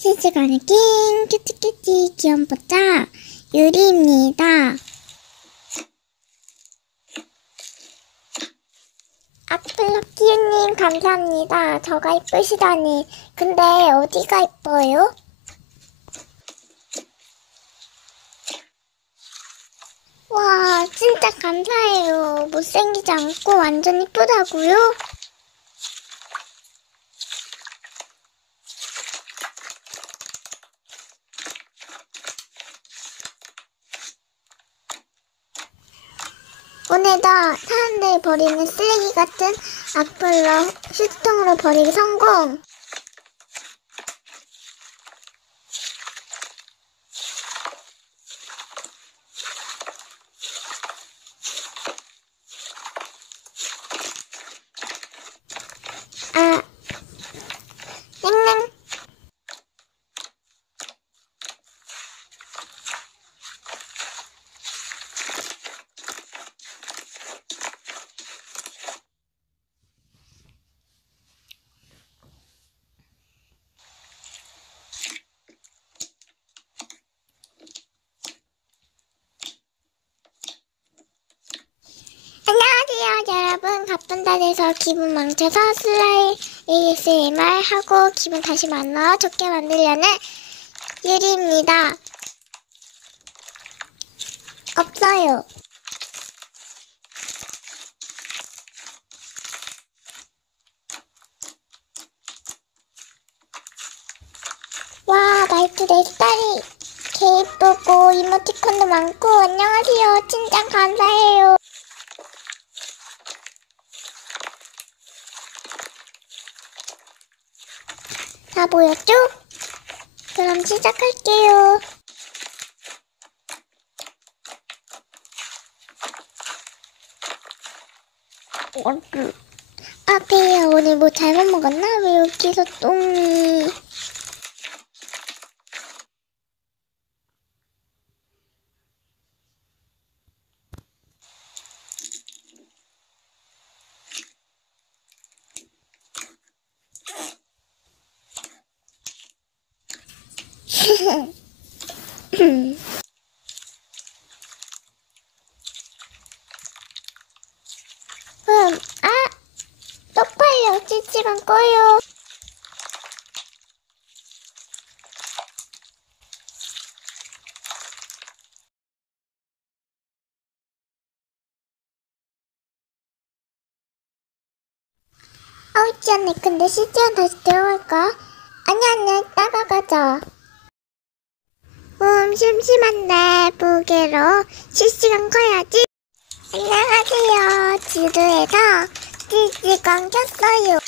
실시간의 킹 큐티큐티 귀염뽀짜 유리입니다. 아플러키유님 감사합니다. 저가 이쁘시다니. 근데 어디가 이뻐요? 와, 진짜 감사해요. 못생기지 않고 완전 이쁘다고요? 오늘도 사람들이 버리는 쓰레기 같은 악플러 휴지통으로 버리기 성공! 아, 땡땡. 안녕하세요 여러분. 바쁜 날에서 기분 망쳐서 슬라임 ASMR 하고 기분 다시 만나 좋게 만들려는 유리입니다. 없어요. 와, 말투 내 스타일이 개 이쁘고 이모티콘도 많고. 안녕하세요. 진짜 감사해요. 다 보였죠? 그럼 시작할게요. 아, 배야 오늘 뭐 잘못 먹었나? 왜 여기서 똥이... 아! 쪽팔려. 찌찌만 꺼요. 있지 않네. 근데 실제로 다시 들어갈까? 아니야, 이따가 가자. 심심한데 부계로 실시간 꺼야지. 안녕하세요. 지루해서 실시간 켰어요.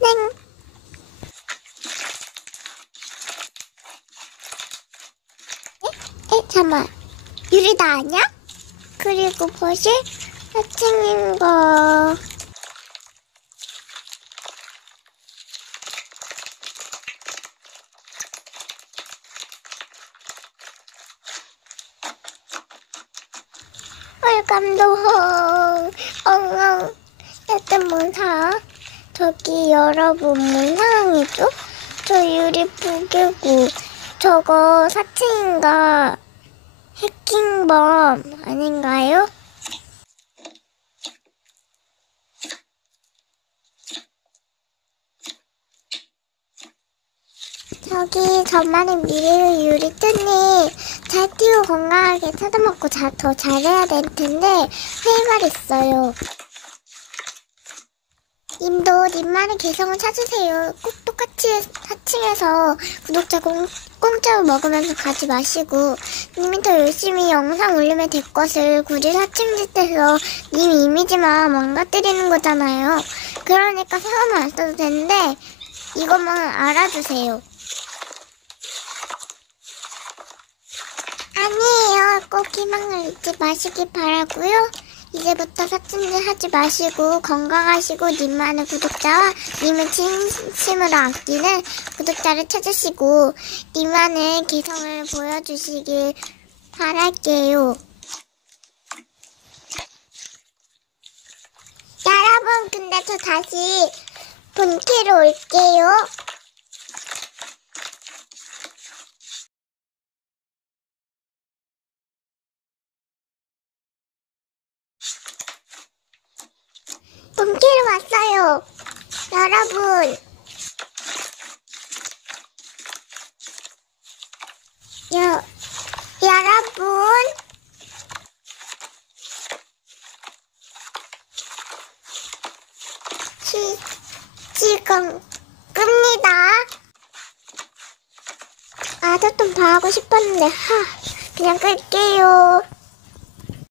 땡. 잠깐만. 유리다 아니야? 그리고 버실 사칭인 거. 헐감도 엉엉. 여튼 뭔 사? 저기 여러분 뭔 상황이죠? 저 유리 부개고 저거 사칭인가 해킹범 아닌가요? 저기 저만의 미래의 유리 뜨니 잘 띄우고 건강하게 찾아먹고 더 잘해야 될 텐데 할 말 있어요. 님도 님만의 개성을 찾으세요. 꼭 똑같이 사칭해서 구독자 공짜로 먹으면서 가지 마시고 님이 더 열심히 영상 올리면 될 것을 굳이 사칭 짓해서 님 이미지만 망가뜨리는 거잖아요. 그러니까 사과만 안 써도 되는데 이것만 알아주세요. 아니에요. 꼭 희망을 잊지 마시기 바라고요. 이제부터 사칭질 하지 마시고 건강하시고 님만의 구독자와 님을 진심으로 아끼는 구독자를 찾으시고 님만의 개성을 보여주시길 바랄게요. 알겠습니다. 저 다시 본캐로 올게요. 본캐로 왔어요. 여러분. 여러분. 지금 끕니다. 아저좀 더 하고 싶었는데 그냥 끌게요.